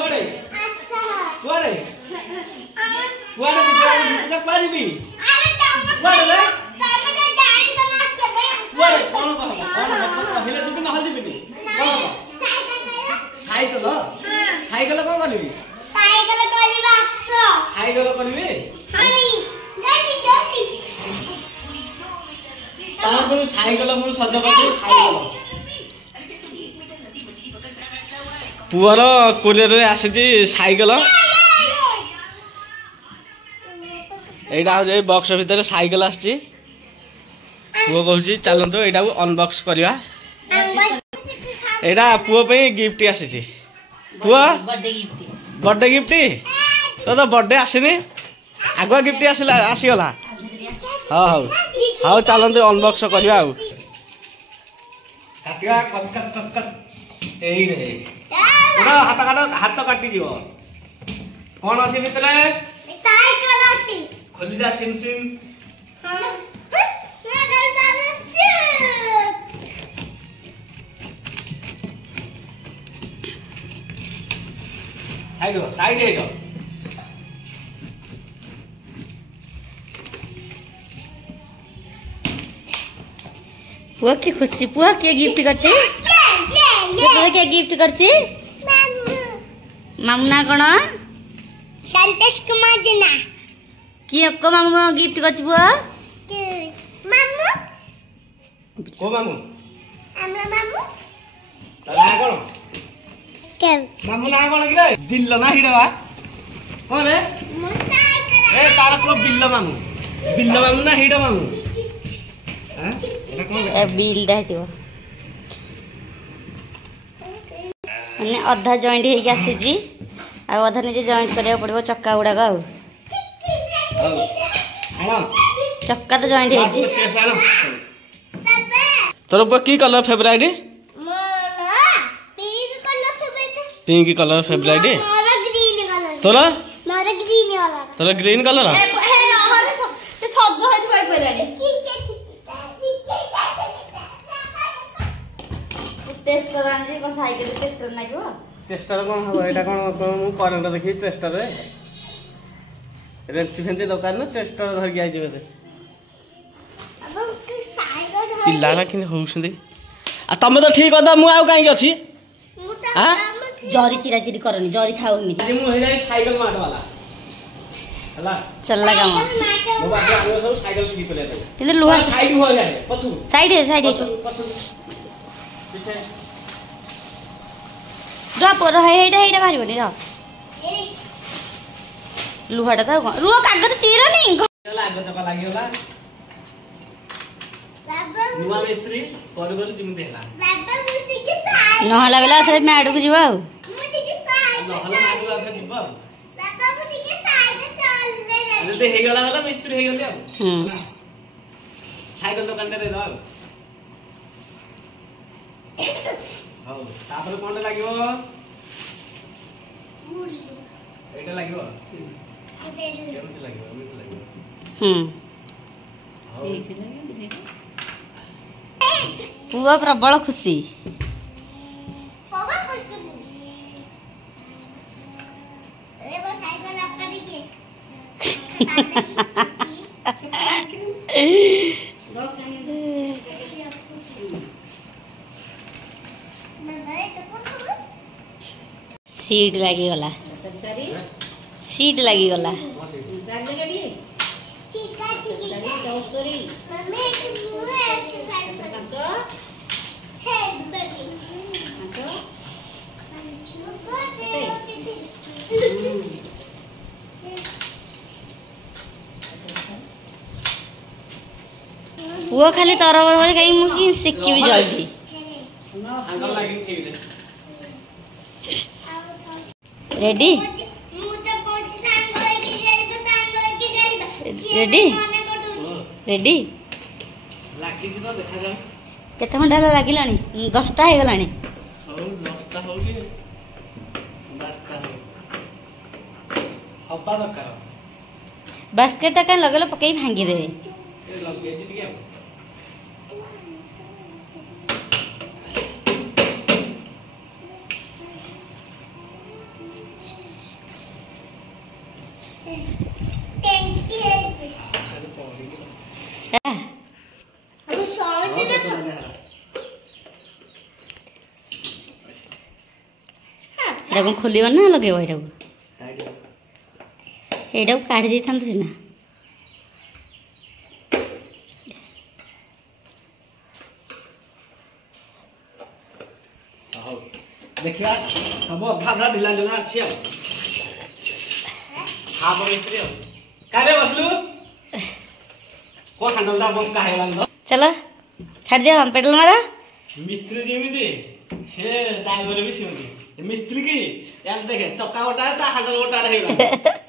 कुआडे कुआडे कुआडे बिना पारिबी कुआडे ले कुआडे कोन कहले दिबी न हल दिबी साइकिल साइकिल कोन करबी साइकिल करबा साइकिल करबी हानी जल्दी जल्दी तापर साइकिल मु सज करबी साइकिल पुअर कोरियर रे आसी साइकिल एटा हो बॉक्स भीतर साइकिल आसी पुओ कहूँ चलत यहाँ अनबॉक्स करवा एटा पुओ पे गिफ्ट आसी पुओ बर्थडे गिफ्ट तो बर्थडे आसनी आगुआ गिफ्ट आसीगला हाँ हाँ हाँ चलते अनबॉक्स करवा हाथ काट हाथ काटी कौन अच्छी भितर खोली जा सिन सिन साइड है पुआ की खुशी पुआ के गिफ्ट करछे के गिफ्ट करछे मामू ना कोन संतोष कुमार जना की को मामू गिफ्ट करछ पुआ मामू को मामू हमरा मामू ताला कोन के मामू ना कोन गिरे दिल्ल ना हिडवा कोन रे ए तार को बिल्ल मामू ना हिड मामू हां एटा कोन ए बिल दाइतिबो माने अधा जॉइंट हे के आसी जी आ अधा निजे जॉइंट करिया पड़बो चक्का गुडा का चक्का तो जॉइंट हे जी तोर पर की colour favourite pink colour favourite तोर ग्रीन कलर टेस्टर आनी को साइकिल टेस्टर नै को टेस्टर कोन हो एटा कोन मु करंट देखि टेस्टर रे रेंच फेंचे दुकान न टेस्टर धर के आइ जेबे अब के साइकिल पिल्ला किन होउसंदी आ तमे तो ठीक होता मु आउ काई अछि हां जरी चिरा चिरी करनी जरी खाओ मी आज मु हे जाई साइकिल माट वाला हला चलला गाम मो बाटे आलो सब साइकिल ठीक करे किंतु लोहा साइड हो जाए पछु साइड है पछु पीछे ड्रॉप रहे हेडा मारी बनी र लुहाटा त रुओ कागज चिरो नि लागो चका लागियोला नुवा मिस्त्री परिबर जिमि देला नहला बेला से मैडू को जीवा नहला माडू आसे जिबा अरे हे गला गला मिस्त्री हे गले साइकिल दुकान दे दो हां तापर कोन लागिवो एटा लागिवो केमते लागिवो मिट लागिवो पुआ प्रबल खुशी सीट लगी गला सीट लगी गला वो खाली तरबर हो कहीं मुझे सिक्की भी जल्दी रेडी रेडी रेडी केते घंटा लागिलानी 10टा हे गलानी बास्केट का लगल पकई भांगी दे टेंटी है जी अब साउंड दे एटा कौन खोल ना लगे यहाँ को काढ़ी दे था सीना देखिए सब अधा ढिला ढिला अच्छी हाँ बोल कारे बसलु को हैंडल बम का हेलान दो चलो छाड़ दिया हम पेडल मारा मिस्त्री जेमिति से ड्राइवर भी सेमति मिस्त्री की यार देखे चक्का गोटा है ता हैंडल गोटा रहेगा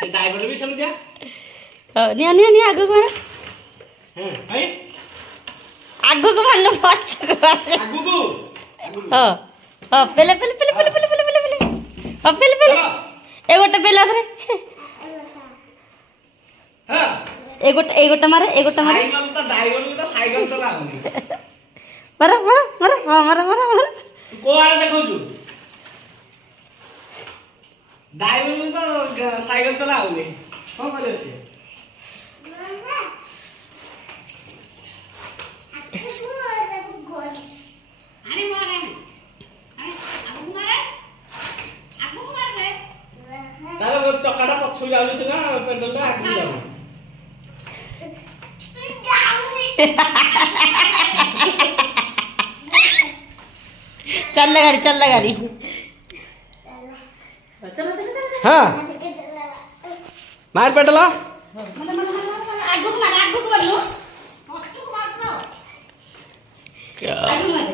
से ड्राइवर भी सेमतिया निया आगो को मारा हैं भाई आगो को मारना पछ को आगु को हां हां पहले ए गोटे पहले आथरे हां ए गोटे मारे साइकिल तो ड्राइवर तो साइकिल चला होनी मारा को आड़े देखौ छु ड्राइवर तो साइकिल चला होनी कोन करे से तारे वो चक्काटा पछु जाउ छ ना पेडल पे आगु जाउ चल गाड़ी हां मार पेडल आगो को मार लो पछु को मार लो क्या आगो मार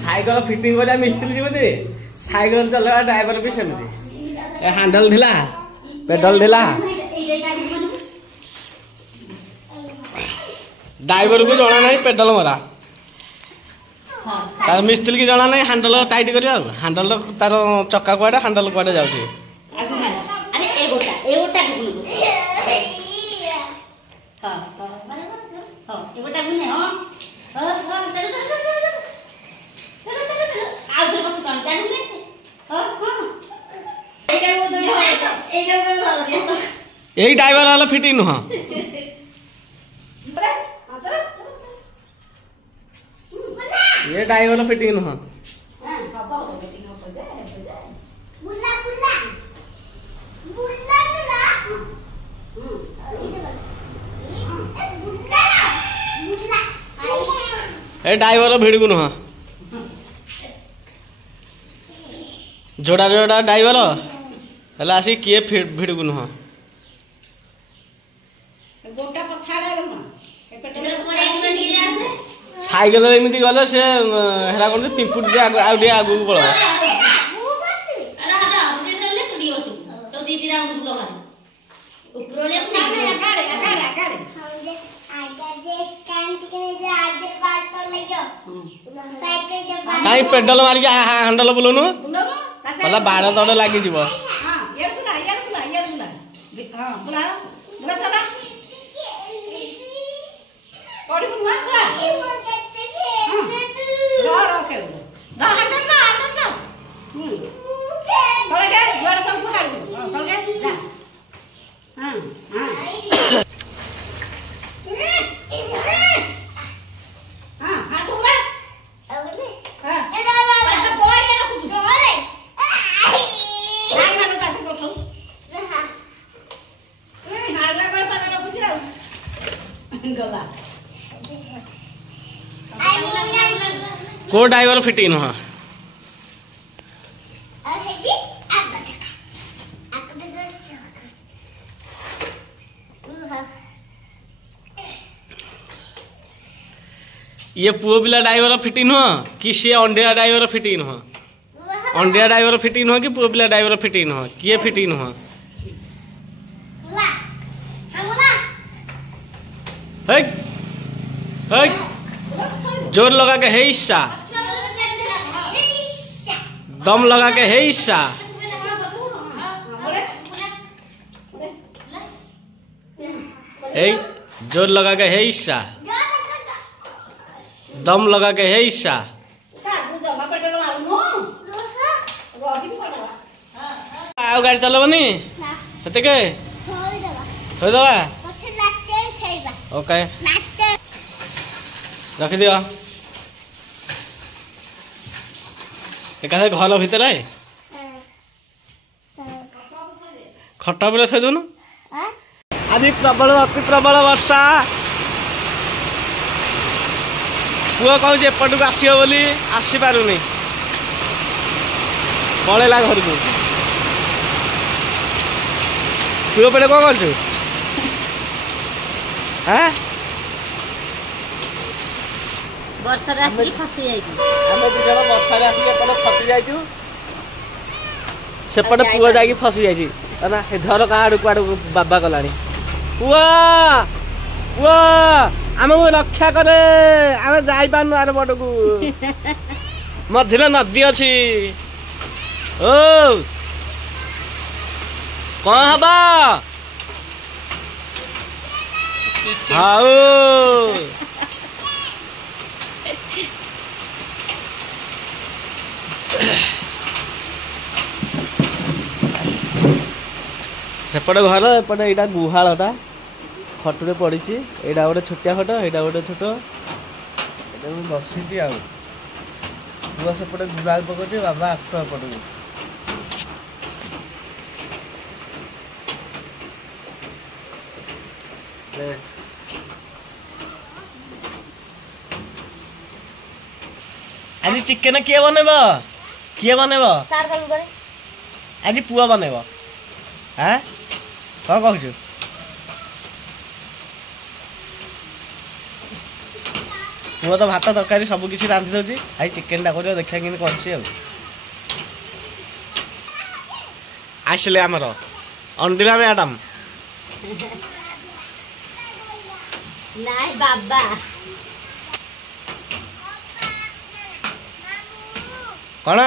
साइकिल फिटिंग करा मिस्त्री जेमिति साइकिल चला ड्राइवर भी सेमिति ए हैंडल ढिला पेडल ढिला ड्राइवर को जाना नहीं पेडल मरा तार मिस्त्री की जाना नहीं हैंडल टाइट करिया हैंडल तार चक्का कुआडे हैंडल कुआडे जाउची आगो मार अरे ए गोटा को हां ए गोटा को नहीं हां चल आउटर पछ कान जानु नहीं हां यही ड्राइवर वाला फिटिंग नुह ये ड्राइवर वाला फिटिंग नुह ए ड्राइवर भिड़गु नुह जोड़ा ड्राइवर हला आसी किए भिड़गु नुह गोटा पछाड़े न साइकिल एमती गले से हेरा कोन पिंपुट दे आउ आगु पळो काई पेडल मार के हैंडल बुलोनु हला बाड़ तोड़ लागी जीवो को ड्राइवर फिटिंग नुह ये पुओ पिला ड्राइवर फिटिंग नुह कि सी अंडिया ड्राइवर फिटिंग नुह अंडिया ड्राइवर फिटिंग नुह कि पुओ पिला ड्राइवर फिटिंग नुह किए फिटिंग नुह जोर लगा के है हिस्सा दम लगा के है हिस्सा जोर लगा के है हिस्सा दम लगा के है हिस्सा ଆଉ ଗାଡ଼ି ଚଲେଇବନି ନା ସେତିକି ଥୋଇଦବା ଥୋଇଦେବା ପଛେ ଲାଟେ ଖାଇବା ଓକେ ଲାଟେ ରଖିଦିଅ ଏକାଥରେ ଘର ଭିତରେ ଖଟ ଉପରେ ଥୋଇଦେଉନୁ ଆଜି ପ୍ରବଳ ଅତି ପ୍ରବଳ ବର୍ଷା ପୁଅ କହୁଛି ଏପଟକୁ ଆସିବ ବୋଲି ଆସିପାରୁନି ପଳେଇଲା ଘରକୁ ତୁ ଏପଟେ କ'ଣ କରୁଛୁ ବର୍ଷାରେ ଆସିକି ଫସି ଯାଇଛି ଆମେ ଦି ଜଣ ବର୍ଷାରେ ଆସିକି ଏପଟେ ଫସି ଯାଇଛୁ ସେପଟେ ପୁଅ ଯାଇକି ଫସି ଯାଇଛି ନା ଏ ଝରକା ଆଡ଼କୁ ଆଡ଼କୁ ବାବା କଲାଣି ପୁଅ ପୁଅ ଆମକୁ ରକ୍ଷା କରେ ଆମେ ଯାଇପାରୁନୁ ଆର ପଟକୁ ମଝିରେ ନଦୀ ଅଛି ଓ କ'ଣ ହବ ହଉ ସେପଟେ ଘର ଏପଟେ ଏଇଟା ଗୁହାଳଟା ଖଟରେ ପଡ଼ିଛି ଏଇଟା ଗୋଟେ ଛୋଟିଆ ଖଟ ଏଇଟା ଗୋଟେ ଛୋଟ ଏଇଟା ମୁଁ ବସିଛି ଆଉ ପୁଅ ସେପଟେ ଗୁହାଳ ପକାଉଛି ବାବା ଆସ ଏପଟକୁ ଆଜି ଚିକେନ କିଏ ବନେଇବ ଆଜି ପୁଅ ବନେଇବ ଆଁ କ'ଣ କହୁଛୁ ପୁଅ ତ ଭାତ ତରକାରୀ ସବୁ କିଛି ରାନ୍ଧି ଦେଉଛି ଆଇ ଚିକେନଟା କରିବ ଦେଖିବା କେମିତି କରୁଛି ଆଉ ଆସିଲେ ଆମର ଅଣ୍ଡିରା ମ୍ୟାଡ଼ାମ ନାଇଁ ବାବା କ'ଣ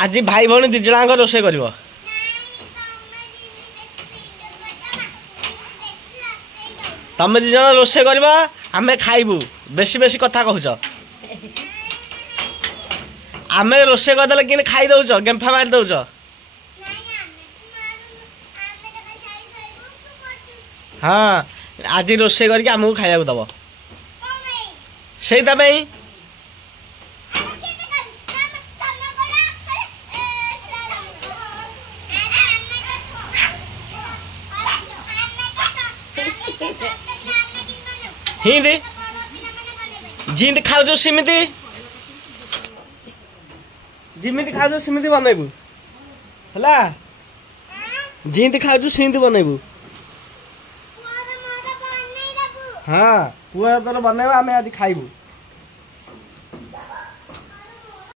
ଆଜି ଭାଇ ଭଉଣୀ ଦି ଜଣଙ୍କ ରୋଷେଇ କରିବ ତମେ ଦି ଜଣ ରୋଷେଇ କରିବ ଆମେ ଖାଇବୁ ବେଶୀ ବେଶୀ କଥା କହୁଛ ଆମେ ରୋଷେଇ କରିଦେଲେ କେମିତି ଖାଇ ଦଉଛ ଗେମ୍ଫା ମାରି ଦଉଛ ହଁ ଆଜି ରୋଷେଇ କରିକି ଆମକୁ ଖାଇବାକୁ ଦବ ସେଇଟା ପାଇଁ ହିନ୍ତି ଯେମିତି ଖାଉଛୁ ସେମିତି ଯେମିତି ଖାଉଛୁ ସେମିତି ବନେଇବୁ ହେଲା ଯେମିତି ଖାଉଛୁ ସେମିତି ବନେଇବୁ ହଁ ପୁଅ ତୋର ବନେଇବ ଆମେ ଆଜି ଖାଇବୁ